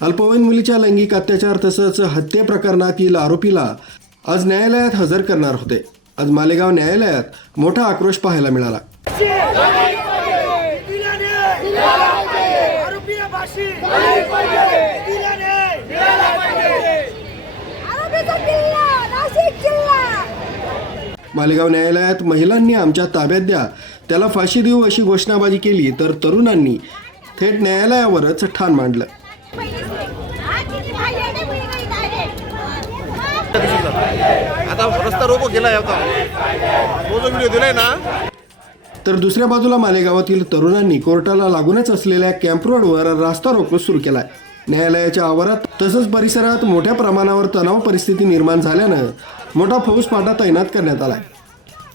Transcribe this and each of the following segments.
अल्पवयीन मुलीच्या लैंगिक अत्याचार तसंच हत्ये प्रकरणातील आरोपीला आज न्यायालयात हजर करणार होते. आज मालेगाव न्यायालयात मोठा आक्रोश पाहायला मिळाला. आरोपीला मालेगाव न्यायालयात महिलांनी आमच्या ताब्यात द्या. त्याला फाशी देऊ अशी घोषणाबाजी केली तर तरुणांनी थेट न्यायालयावरच ठाण मांडलं. आता रस्ता रोको केलाय आता. तो जो व्हिडिओ दिलाय ना. तर दुसऱ्या बाजूला मालेगावातील तरुणांनी कोर्टाला लागूनच असलेल्या कॅम्प रोडवर रास्ता रोको सुरू केलाय. न्यायालयाच्या आवारात तसंच परिसरात मोठ्या प्रमाणावर तणाव परिस्थिती निर्माण झाल्यानं मोठा फौजफाटा तैनात करण्यात आलाय.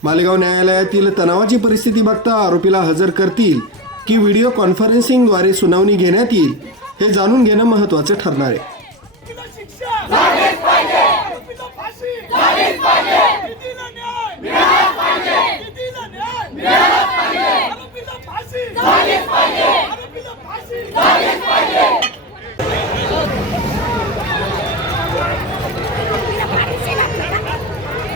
मालेगाव न्यायालयातील तणावाची परिस्थिती बघता आरोपीला हजर करतील की व्हिडिओ कॉन्फरन्सिंगद्वारे सुनावणी घेण्यात येईल हे जाणून घेणं महत्त्वाचं ठरणार आहे आरोपीला शिक्षा आरोपीला फाशी दिला न्याय दिला न्याय आरोपीला फाशी आरोपीला फाशी